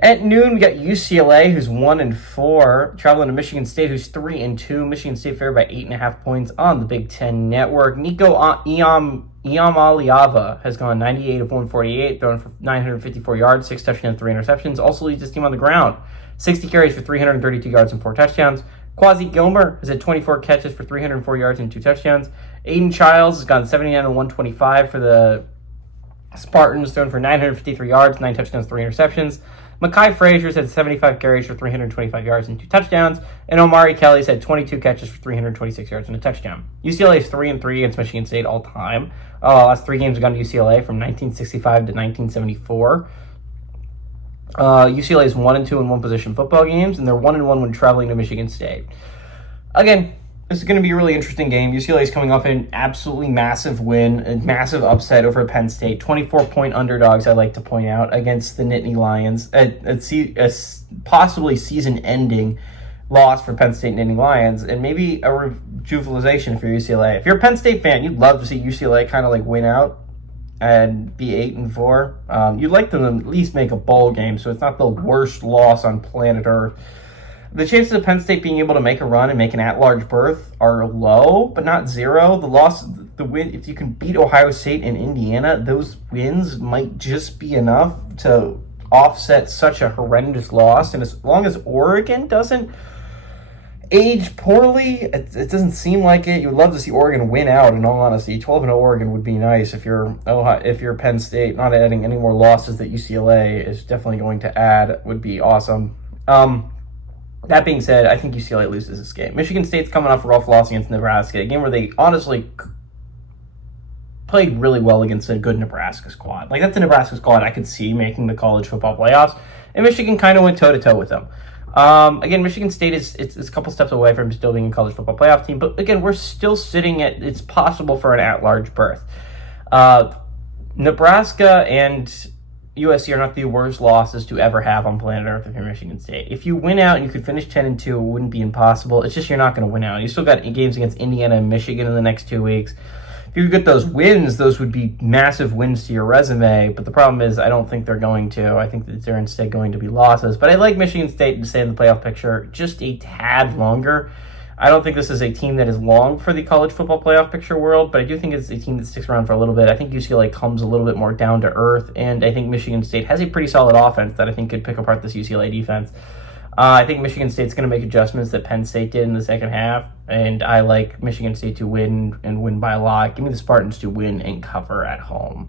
At noon, we got UCLA, who's 1-4, traveling to Michigan State, who's 3-2. Michigan State favored by 8.5 points on the Big Ten Network. Nico Iamaleava has gone 98 of 148, thrown for 954 yards, 6 touchdowns, 3 interceptions. Also leads his team on the ground, 60 carries for 332 yards and 4 touchdowns. Quasi Gilmer has had 24 catches for 304 yards and 2 touchdowns. Aiden Childs has gone 79 of 125 for the Spartans, thrown for 953 yards, 9 touchdowns, 3 interceptions. Mekhi Frazier's had 75 carries for 325 yards and 2 touchdowns, and Omari Kelly's had 22 catches for 326 yards and a touchdown. UCLA is 3-3 against Michigan State all time. Last 3 games have gone to UCLA from 1965 to 1974. UCLA is 1-2 in one-position football games, and they're 1-1 when traveling to Michigan State. Again, this is going to be a really interesting game. UCLA is coming off an absolutely massive win, a massive upset over Penn State. 24-point underdogs, I'd like to point out, against the Nittany Lions. A possibly season-ending loss for Penn State Nittany Lions, and maybe a rejuvenation for UCLA. If you're a Penn State fan, you'd love to see UCLA kind of like win out and be 8-4. You'd like them to at least make a bowl game, so it's not the worst loss on planet Earth. The chances of Penn State being able to make a run and make an at-large berth are low, but not zero. The win, if you can beat Ohio State and Indiana, those wins might just be enough to offset such a horrendous loss. And as long as Oregon doesn't age poorly, it doesn't seem like it. You would love to see Oregon win out, in all honesty. 12-0 Oregon would be nice if you're Penn State. Not adding any more losses that UCLA is definitely going to add would be awesome. That being said, I think UCLA loses this game. Michigan State's coming off a rough loss against Nebraska, a game where they honestly played really well against a good Nebraska squad. Like, that's a Nebraska squad I could see making the college football playoffs, and Michigan kind of went toe-to-toe with them. Again, Michigan State is a couple steps away from still being a college football playoff team, but again, we're still sitting at it's possible for an at-large berth. Nebraska and USC are not the worst losses to ever have on planet Earth if you're Michigan State. If you win out and you could finish 10-2, it wouldn't be impossible. It's just you're not going to win out. You still got games against Indiana and Michigan in the next 2 weeks. If you get those wins, those would be massive wins to your resume. But the problem is I don't think they're going to. I think that they're instead going to be losses. But I like Michigan State to stay in the playoff picture just a tad longer. I don't think this is a team that is long for the college football playoff picture world, but I do think it's a team that sticks around for a little bit. I think UCLA comes a little bit more down to earth, and I think Michigan State has a pretty solid offense that I think could pick apart this UCLA defense. I think Michigan State's going to make adjustments that Penn State did in the second half, and I like Michigan State to win and win by a lot. Give me the Spartans to win and cover at home.